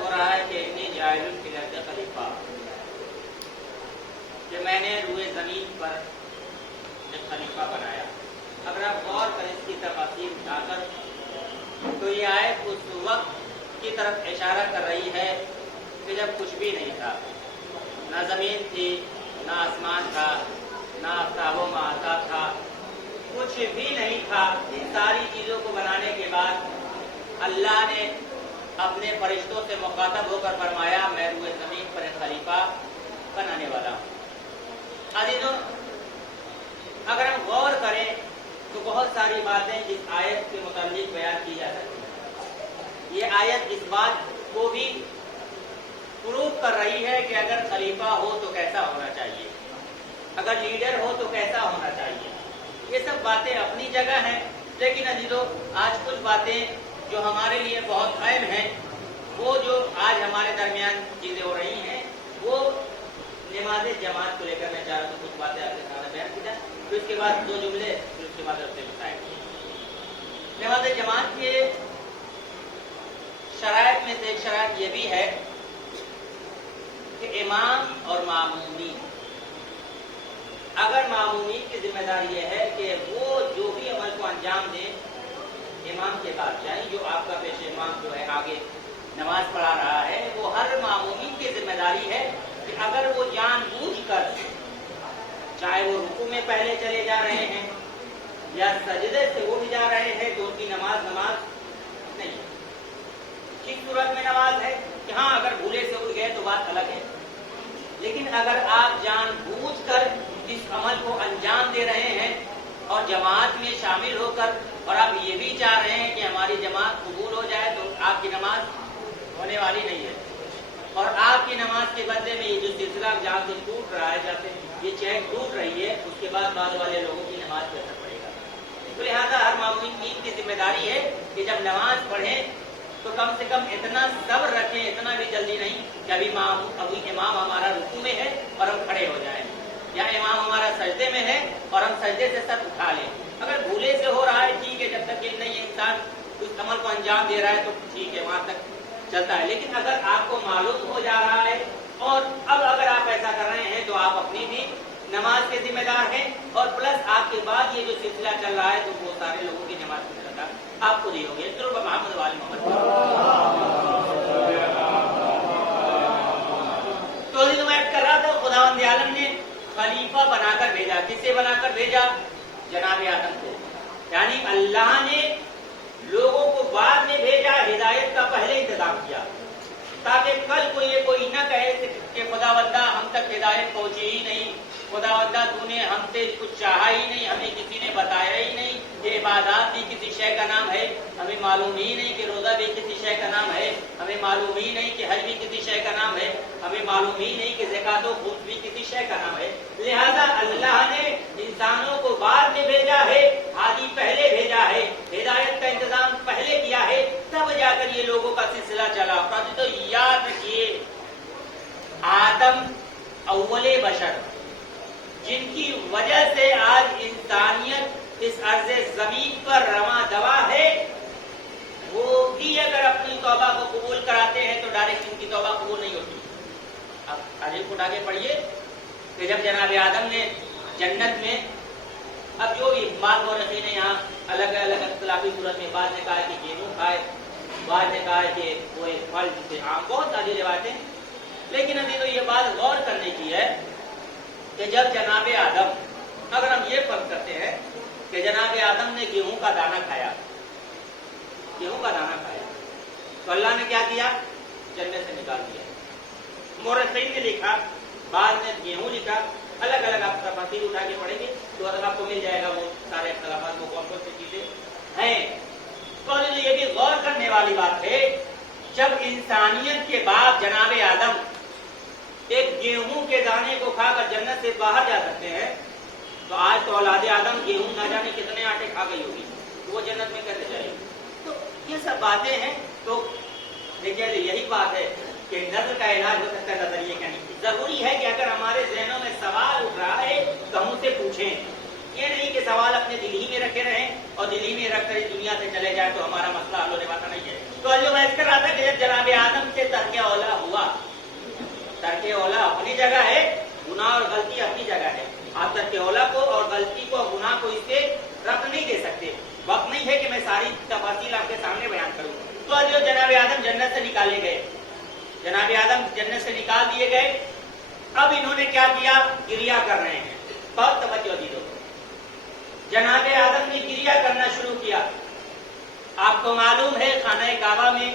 ہو رہا ہے کہ انی جاعل فی الارض خلیفہ، کہ میں نے روئے زمین پر ایک خلیفہ بنایا. اگر آپ غور کریں اس کی تفاصیر اٹھا کر تو یہ آیت اس وقت کی طرف اشارہ کر رہی ہے کہ جب کچھ بھی نہیں تھا، نہ زمین تھی، نہ آسمان تھا، نہ آفتاب و مآتا تھا، کچھ بھی نہیں تھا. ان ساری چیزوں کو بنانے کے بعد اللہ نے اپنے فرشتوں سے مخاطب ہو کر فرمایا میں روئے زمین پر ایک خلیفہ بنانے والا ہوں. عزیزوں، اگر ہم غور کریں تو بہت ساری باتیں اس آیت کے متعلق بیان کی جا سکتی ہیں. یہ آیت اس بات کو بھی پروف کر رہی ہے کہ اگر خلیفہ ہو تو کیسا ہونا چاہیے، اگر لیڈر ہو تو کیسا ہونا چاہیے. یہ سب باتیں اپنی جگہ ہیں، لیکن عزیزوں آج کچھ باتیں جو ہمارے لیے بہت اہم ہیں، وہ جو آج ہمارے درمیان چیزیں ہو رہی ہیں، وہ نماز جماعت کو لے کر میں چاہ رہا ہوں کچھ باتیں آپ کے سامنے بیان کی جائیں. پھر اس کے بعد دو جملے، پھر اس کے بعد رفتے مسائل. نماز جماعت کے شرائط میں سے ایک شرائط یہ بھی ہے کہ امام اور معمومین، اگر معمومین کی ذمہ داری یہ ہے کہ وہ جو بھی عمل کو انجام دیں امام کے بعد، یعنی جو آپ کا پیش امام جو ہے آگے نماز پڑھا رہا ہے، وہ ہر معمومین کی ذمہ داری ہے کہ اگر وہ جان بوجھ کر چاہے وہ رکوع میں پہلے چلے جا رہے ہیں یا سجدے سے اٹھ جا رہے ہیں تو ان کی نماز نہیں ہے. کس صورت میں نماز ہے کہ ہاں اگر بھولے سے اٹھ گئے تو بات الگ ہے، لیکن اگر آپ جان بوجھ کر اس عمل کو انجام دے رہے ہیں اور جماعت میں شامل ہو کر اور آپ یہ بھی چاہ رہے ہیں کہ ہماری جماعت قبول ہو جائے تو آپ کی نماز ہونے والی نہیں ہے. اور آپ کی نماز کے بدلے میں یہ جو سلسلہ جہاں سے ٹوٹ رہا ہے، جہاں سے یہ چین ٹوٹ رہی ہے، اس کے بعد بعد والے لوگوں کی نماز پہ اثر پڑے گا. تو لہٰذا ہر معمومین کی ذمہ داری ہے کہ جب نماز پڑھیں تو کم سے کم اتنا صبر رکھیں، اتنا بھی جلدی نہیں کہ ابھی امام ہمارا رکوع میں ہے اور ہم کھڑے ہو جائیں، یا امام ہمارا سجدے میں ہے اور ہم سجدے سے سر اٹھا لیں. اگر بھولے سے ہو رہا ہے ٹھیک ہے، جب تک کہ نہیں انسان اس عمل کو انجام دے رہا ہے تو ٹھیک ہے، وہاں تک چلتا ہے. لیکن اگر آپ کو معلوم ہو جا رہا ہے اور اب اگر آپ ایسا کر رہے ہیں تو آپ اپنی بھی نماز کے ذمہ دار ہیں، اور پلس آپ کے بعد یہ جو سلسلہ چل رہا ہے تو وہ سارے لوگوں کی نماز کے ذمہ دار آپ کو دی ہوگی. ضرور محمد وال محمد. تو میں کر رہا تھا خداوند عالم نے خلیفہ بنا کر بھیجا. کسے بنا کر بھیجا؟ جناب آدم کو. یعنی اللہ نے لوگوں کو بعد میں بھیجا، ہدایت کا پہلے انتظام کیا تاکہ کل کو یہ کوئی نہ کہے کہ خداوندہ ہم تک ہدایت پہنچی ہی نہیں، خداوندہ تو نے ہم سے کچھ چاہا ہی نہیں، ہمیں کسی نے بتایا ہی نہیں کہ عبادات بھی کسی شے کا نام ہے، ہمیں معلوم ہی نہیں کہ روزہ بھی کسی شے کا نام ہے، ہمیں معلوم ہی نہیں کہ حج بھی کسی شے کا نام ہے، ہمیں معلوم ہی نہیں کہ زکات و خرچ بھی کسی شے کا نام ہے. لہذا اللہ نے انسانوں کو بعد میں بھیجا ہے، ہادی پہلے بھیجا ہے، ہدایت کا انتظام پہلے کیا ہے، تب جا کر یہ لوگوں کا سلسلہ چلا. تو یاد رکھیے آدم اول بشر جن کی وجہ سے آج انسانیت اس عرض زمین پر رواں دوا ہے، وہ بھی اگر اپنی توبہ کو قبول کراتے ہیں تو ڈائریکٹ ان کی توبہ قبول نہیں ہوتی. اب آگے کو آگے پڑھیے کہ جب جناب آدم نے جنت میں، اب جو بھی بعض مورخین نے یہاں الگ الگ اختلافی صورت میں، بعض نے کہا کہ گیہوں کھائے، بعض نے کہا کہ وہ ایک پھل جسے آم، بہت ساری روایتیں. لیکن ابھی تو یہ بات غور کرنے کی ہے کہ جب جناب آدم، اگر ہم یہ فرض کرتے ہیں کہ جناب آدم نے گیہوں کا دانہ کھایا، گیہوں کا دانہ کھایا تو اللہ نے کیا کیا؟ جنت سے نکال دیا. مورخین نے لکھا، بعد نے گیہوں لکھا، الگ الگ آپ تفاسیر اٹھا کے پڑھیں گے تو آپ کو مل جائے گا وہ سارے اختلافات، وہ کون کون سی چیزیں ہیں. تو یہ بھی غور کرنے والی بات ہے، جب انسانیت کے بعد جناب آدم ایک گیہوں کے دانے کو کھا کر جنت سے باہر جا سکتے ہیں، تو آج تو اولاد آدم گیہوں نہ جانے کتنے آٹے کھا گئی ہوگی، تو وہ جنت میں کیسے جائے گی؟ تو یہ سب باتیں ہیں. تو دیکھیے یہی بات ہے کہ نظر کا علاج ہو سکتا ہے نظریے کا نہیں. ضروری ہے کہ اگر ہمارے ذہنوں میں سوال اٹھ رہا ہے تو ہم اسے پوچھیں. یہ نہیں کہ سوال اپنے دل ہی میں رکھے رہیں اور دل ہی میں رکھ کر اس دنیا سے چلے جائیں تو ہمارا مسئلہ حل ہونے والا نہیں ہے. تو جو میں کر رہا تھا کہ جب جناب آدم سے تحقیق जनाब आदम जन्नत से निकाल दिए गए। अब इन्होंने क्या किया, गिरिया कर रहे हैं। बहुत तवज्जो दीजिए, जनाब आदम ने गिरिया करना शुरू किया। आपको मालूम है खाना काबा में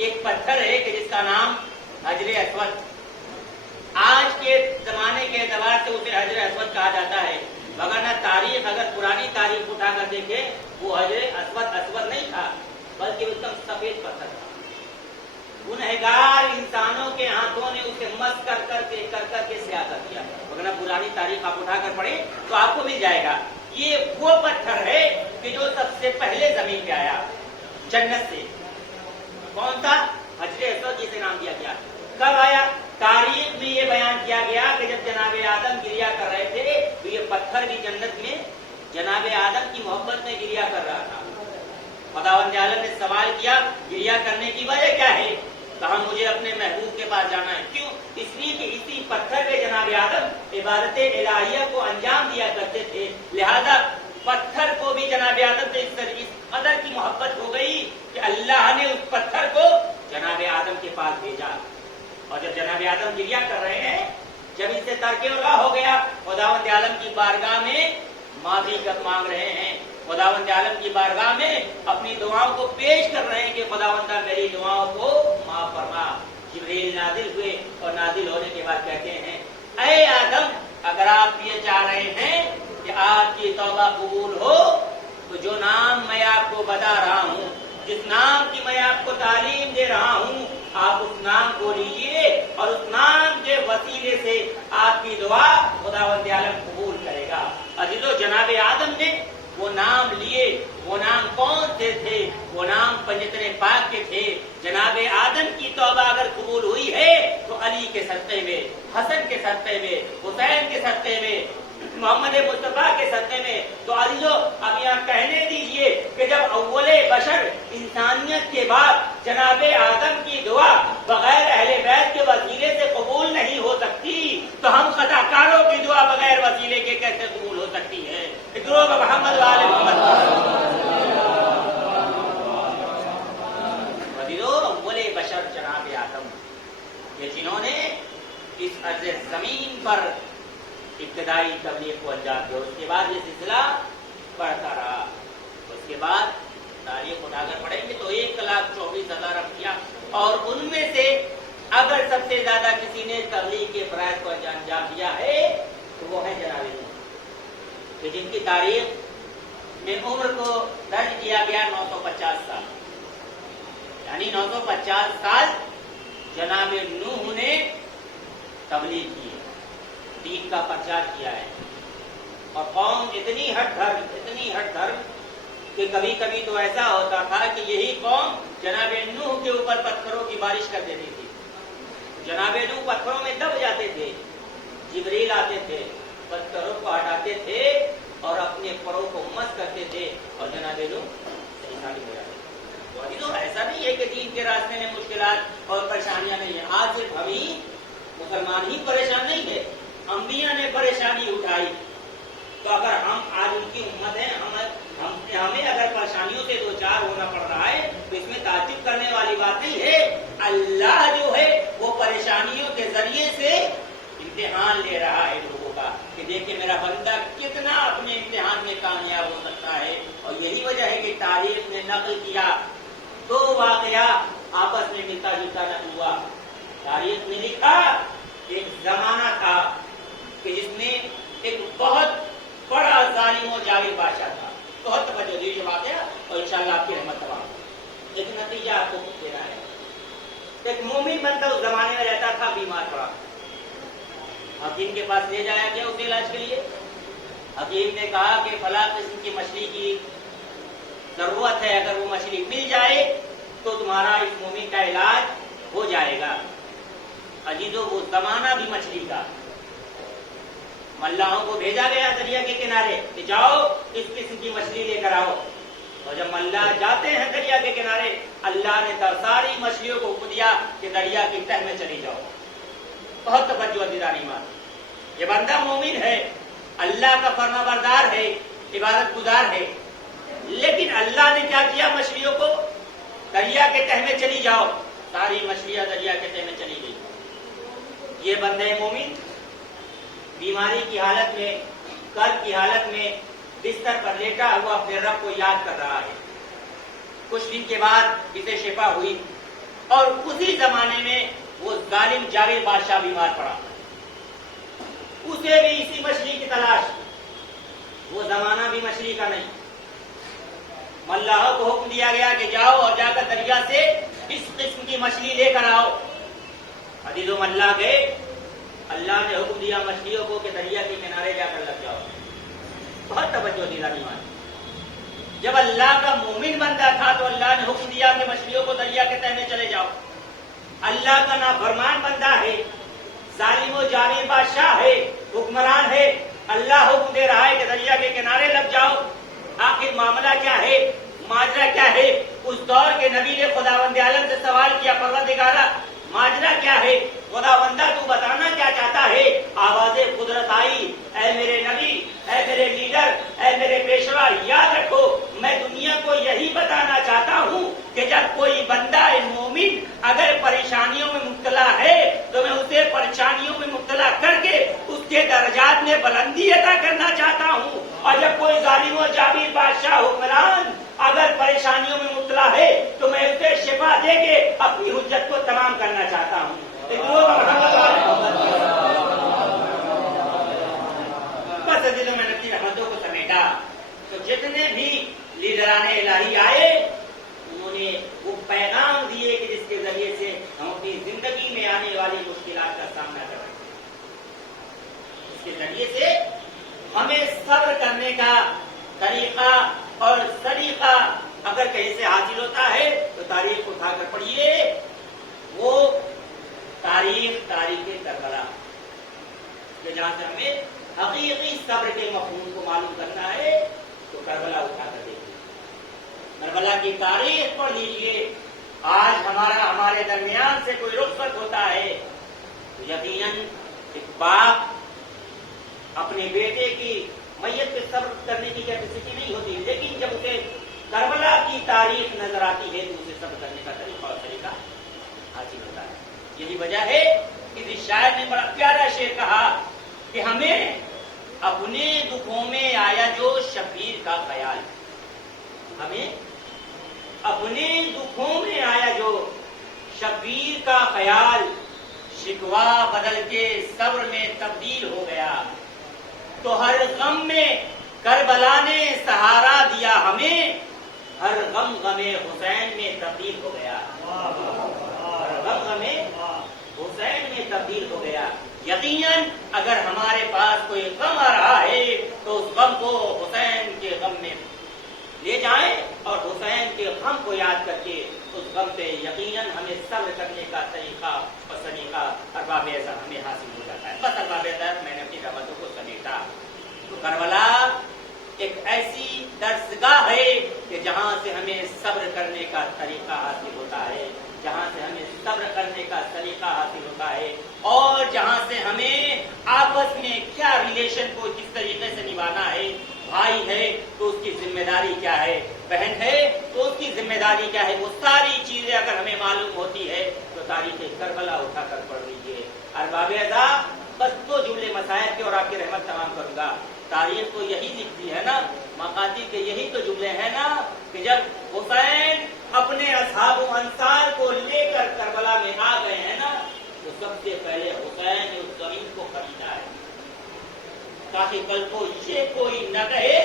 एक पत्थर है कि जिसका नाम हजरे अस्वद, आज के जमाने के एतबार से उसे हजरे अस्वद कहा जाता है, मगर ना तारीख अगर पुरानी तारीख उठा कर देखे वो हजरे अस्वद नहीं था, बल्कि एकदम सफेद पत्थर था। गुनहगार इंसानों के हाथों ने उसे मस कर करके स्याह कर दिया। मगर ना पुरानी तारीख आप उठा कर पढ़े तो आपको मिल जाएगा। ये वो पत्थर है कि जो सबसे पहले जमीन पे आया जन्नत से। कौन सा? हजरे अस्वद, जिसे नाम दिया गया। कब आया? तारीख में ये बयान किया गया कि जब जनाब आदम गिरिया कर रहे थे तो ये पत्थर भी जन्नत में जनाब आदम की मोहब्बत में गिरिया कर रहा था। खुदावंद आलम ने सवाल किया, गिरिया करने की वजह क्या है? कहा, मुझे अपने महबूब के पास जाना है। क्यों? इसलिए कि इसी पत्थर पे जनाब आदम इबादत इलाहिया को अंजाम दिया करते थे। लिहाजा पत्थर को भी जनाब आदम से इस कदर की मोहब्बत हो गई कि अल्लाह ने उस पत्थर को जनाब आदम के पास भेजा। और जब जनाब आदम गिरिया कर रहे हैं, जब इससे तरके हो गया, खुदावंद आलम की बारगाह में माफी मांग रहे हैं, खुदावंद आलम की बारगाह में अपनी दुआओं को पेश कर रहे हैं कि खुदावंदा मेरी दुआओं को माफ फरमा। जिब्रील नादिल हुए और नादिल होने के बाद कहते हैं, ऐ आदम, अगर आप ये चाह रहे हैं कि आपकी तौबा कबूल हो तो जो नाम मैं आपको बता रहा हूँ, जिस नाम की मैं आपको तालीम दे रहा हूँ, आप उस नाम को लीजिए और उस नाम के वसीले से आपकी दुआ खुदावंद आलम कबूल करेगा। अजीजों, जनाब आदम ने वो नाम लिए। वो नाम कौन से थे? वो नाम पंजतने पाक के थे। जनाब आदम की तौबा अगर कबूल हुई है तो अली के सदक़े में, हसन के सदक़े में, हुसैन के सदक़े में, मोहम्मद मुस्तफा के सदक़े में। तो अजीजों, अब यहाँ कहने दीजिए कि जब अव्वले बशर इंसानियत के बाद जनाब आदम की दुआ बगैर अहले बैत के वसीले से कबूल नहीं हो सकती, तो हम खताकारों की दुआ बगैर वसीले के कैसे कबूल हो सकती है? मोहम्मद वाले मोहम्मद अव्वले बशर जनाब आदम, ये जिन्होंने इस अर्ज़ ज़मीन पर इब्तिदाई तबलीग को अंजाम दिया। उसके बाद ये सिलसिला बढ़ता रहा। उसके बाद तारीख उठाकर पढ़ेंगे तो 1,24,000 अम्बिया, और उनमें से अगर सबसे ज्यादा किसी ने तबलीग के फराइज़ को अंजाम दिया है तो वो है जनाब नूह, कि जिनकी तारीख में उम्र को दर्ज किया गया 950 साल, यानी 950 साल जनाब नूह ने तबलीग की, दीन का प्रचार किया है। और कौम इतनी हट धर्म कि कभी कभी तो ऐसा होता था कि यही कौम जनाब नूह के ऊपर पत्थरों की बारिश कर देती थी। जनाब नूह पत्थरों में दब जाते थे, जिब्रील आते थे, पत्थरों को हटाते थे और अपने परों को मस करते थे और जनाब नूह सही हो जाते थे। तो ऐसा नहीं है कि दीन के रास्ते में मुश्किलात और परेशानियां नहीं है। आज सिर्फ हम ही मुसलमान ही परेशान नहीं है, अंबिया ने परेशानी उठाई। तो अगर हम आज उनकी उम्मत है, हमें अगर परेशानियों से दो चार होना पड़ रहा है तो इसमें ताज्जुब करने वाली बात नहीं है। अल्लाह जो है वो परेशानियों के जरिए से इम्तिहान ले रहा है लोगों का, कि देखिए मेरा बंदा कितना अपने इम्तिहान में कामयाब हो सकता है। और यही वजह है कि तारीख ने नकल किया तो वाकया आपस में मिलता जुलता न हुआ। तारीख ने लिखा एक जमाना था कि जिसमें एक बहुत बड़ा जालिम और जाहिल बादशाह था। बहुत तवज्जो दीजिए बात है और इंशाअल्लाह आपकी रहमत तमाम। लेकिन नतीजा आपको देना है। एक मोमिन बंदा उस जमाने में रहता था, बीमार पड़ा, हकीम के पास ले जाया गया उसके इलाज के लिए। हकीम ने कहा कि फला किस्म की मछली की जरूरत है, अगर वो मछली मिल जाए तो तुम्हारा इस मोमिन का इलाज हो जाएगा। अजीजों, वो जमाना भी मछली का। मल्लाहों को भेजा गया दरिया के किनारे कि जाओ इस किस्म की मछली लेकर आओ। और जब मल्लाह जाते हैं दरिया के किनारे, अल्लाह ने सारी मछलियों को हुक्म दिया कि दरिया की तह में चली जाओ। बहुत तवज्जो अज़ीज़ान ईमान, ये बंदा मोमिन है, अल्लाह का फरमाबरदार है, इबादत गुजार है, लेकिन अल्लाह ने क्या किया, मछलियों को दरिया के तह में चली जाओ। सारी मछलियां दरिया के तह में चली गई। ये बंदे मोमिन बीमारी की हालत में, कर्ब की हालत में बिस्तर पर लेटा हुआ अपने रब को याद कर रहा है। कुछ दिन के बाद इसे शिफा हुई और उसी जमाने में वो जालिम जावेद बादशाह बीमार पड़ा, उसे भी इसी मछली की तलाश। वो जमाना भी मछली का नहीं। अल्लाह को हुक्म दिया गया कि जाओ और जाकर दरिया से इस किस्म की मछली लेकर आओ। अदीजो अल्लाह गए, अल्लाह ने हुक्म दिया मछलियों को कि दरिया के किनारे जाकर लग जाओ। बहुत तवज्जो दी ईमान। जब अल्लाह का मोमिन बंदा था तो अल्लाह ने हुक्म दिया कि मछलियों को दरिया के तह में चले जाओ। अल्लाह का नाफरमान बंदा है, जालिम और जालिम बादशाह है, हुक्मरान है, अल्लाह हुक्म दे रहा है कि दरिया के किनारे लग जाओ। आखिर मामला क्या है, माजरा क्या है? उस दौर के नबी ने खुदावंद आलम से सवाल किया, परवरदिगारा माजरा क्या है? खुदावंदा तू बताना क्या चाहता है? आवाज़े कुदरत आई, ऐ मेरे नबी, ऐ मेरे लीडर, ऐ मेरे पेशवा, याद रखो मैं दुनिया को यही बताना चाहता हूँ कि जब कोई बंदा मोमिन अगर परेशानियों में मुब्तला है तो मैं उसे परेशानियों में मुब्तला करके उसके दर्जात में बुलंदी अता करना चाहता हूँ। और जब कोई जालिम और जाबिर बादशाह हुक्मरान अगर परेशानियों में मुब्तला है तो मैं उसे शिफा दे के अपनी हुज्जत को तमाम करना चाहता हूँ। बस दिलों में अपनी रहमतों को समेटा तो जितने भी लीडराने इलाही आए उन्होंने वो पैगाम दिए कि जिसके जरिए से हम अपनी जिंदगी में आने वाली मुश्किलात का सामना कर सकते हैं। इसके जरिए से हमें सब्र करने का तरीका और सलीका अगर कहीं से हासिल होता है तो तारीख उठाकर पढ़िए। वो तारीख करबला जहां से हमें हकीकी सब्र के मफहूम को मालूम करना है तो करबला उठाकर देखिए, करबला की तारीख पढ़ लीजिए। आज हमारे दरमियान से कोई रुखसत होता है तो यकीनन एक बाप अपने बेटे की मैयत पे सब्र करने की कैपेसिटी नहीं होती, लेकिन जब उसे करबला की तारीख नजर आती है तो उसे सब्र करने का तरीका और तरीका हासिल होता है। यही वजह है कि शायर ने बड़ा प्यारा शेर कहा कि हमें अपने दुखों में आया जो शबीर का ख्याल, हमें अपने दुखों में आया जो शबीर का ख्याल, शिकवा बदल के सब्र में तब्दील हो गया। तो हर गम में करबला ने सहारा दिया हमें, हर गम गमे हुसैन में तब्दील हो गया, हर गम गमे हुसैन में तब्दील हो गया। यकीनन अगर हमारे पास कोई गम आ रहा है तो उस गम को हुसैन के गम में ले जाएं और हुसैन के गम को याद करके उस गम से यकीनन हमें सब्र करने का तरीका और सलीका अरबाब ऐसा हमें हासिल हो जाता है। बस अरबाब ऐसा मैंने अपनी रहमतों को समेटा। तो करबला एक ऐसी दर्सगाह है कि जहां से हमें सब्र करने का तरीका हासिल होता है, जहां से हमें सब्र करने का सलीका हासिल होता है और जहां से हमें आपस में क्या रिलेशन को किस तरीके से निभाना है। भाई है तो उसकी जिम्मेदारी क्या है, बहन है तो उसकी जिम्मेदारी क्या है, वो सारी चीजें अगर हमें मालूम होती है तो तारीख करबला उठाकर पढ़ लीजिए। अरबाब अज़ा बस दो जुमले मसाइल के और आपकी रहमत तमाम करूंगा। तारीख तो यही लिखती है ना, मकाती के यही तो जुमले हैं ना कि जब हुसैन अपने असहाब अंसार को लेकर करबला में आ गए हैं ना तो सबसे पहले हुसैन ने उस जमीन को खरीदा है ताकि कल को ये कोई न कहे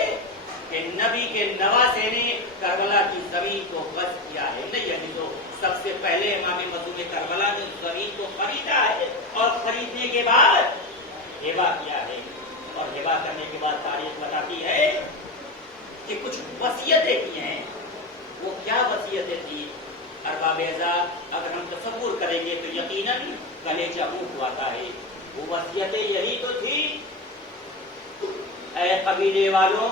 कि नबी के नवासे ने करबला की जमीन को गस्ब किया है। नहीं है, तो सबसे पहले इमाम मज़लूम करबला ने उस जमीन को खरीदा है और खरीदने के बाद हिबा किया है। और हिबा करने के बाद तारीख बताती है कि कुछ वसीयतें की हैं। वो क्या वसीयतें थी अरबाब अज़ा, अगर हम तसव्वुर करेंगे तो यकीनन कलेजा मुंह आता है। वो वसीयतें यही तो थी, ऐ कबीले वालों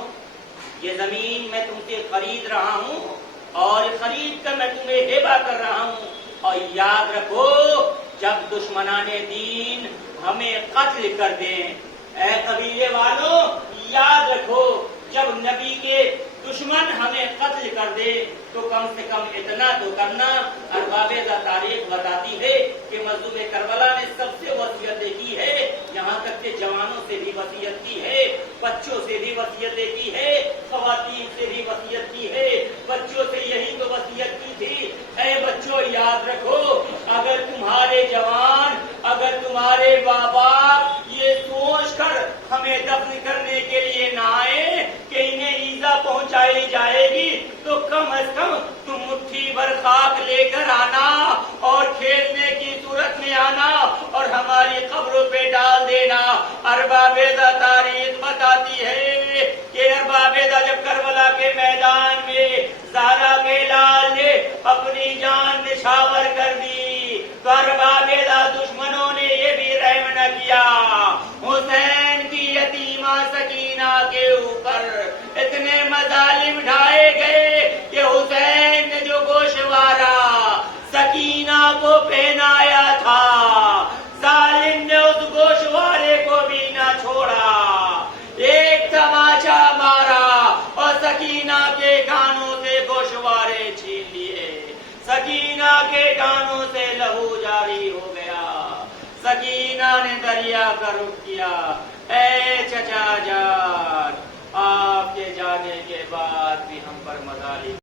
ये जमीन मैं तुमसे खरीद रहा हूँ और खरीद कर मैं तुम्हें हिबा कर रहा हूँ। और याद रखो जब दुश्मनाने दीन हमें कत्ल कर दें, ऐ कबीले वालों याद रखो जब नबी के دشمن ہمیں قتل کر دے تو کم سے کم اتنا تو کرنا۔ ارباب تاریخ بتاتی ہے کہ مظلوم کربلا نے سب سے وصیتیں کی ہے، یہاں تک کہ جوانوں سے بھی وصیت کی ہے، بچوں سے بھی وصیتیں کی ہے، خواتین سے بھی وصیت کی ہے۔ بچوں سے یہی تو وصیت کی تھی، اے بچوں یاد رکھو، اگر تمہارے جوان، اگر تمہارے بابا یہ سوچ کر ہمیں دفن کرنے کے لیے نہ آئے کہ انہیں ایزا پہنچائی جائے گی، تو کم از کم تم مٹھی بھر خاک لے کر آنا اور کھیلنے کی صورت میں آنا اور ہماری قبروں پہ ڈال دینا۔ ارباب تاریخ بتاتی ہے کہ ارباب جب کربلا کے میدان میں زہرا کے لال نے اپنی جان نشاور کر دی تو ارباب دشمنوں نے یہ بھی رحم نہ کیا، حسین کی یتیمہ سکینہ کے اوپر اتنے مظالم ڈھائے گئے کہ حسین نے جو گوشوارہ سکینہ کو پہنایا تھا، ظالم نے اس گوشوارے کو بھی نہ چھوڑا، ایک تماچا مارا اور سکینہ کے کانوں سے گوشوارے چھین لیے، سکینہ کے کانوں سے لہو جاری ہو گیا، سکینہ نے دریا کا رخ کیا۔ اے چچا جان، آپ کے جانے کے بعد بھی ہم پر مظالم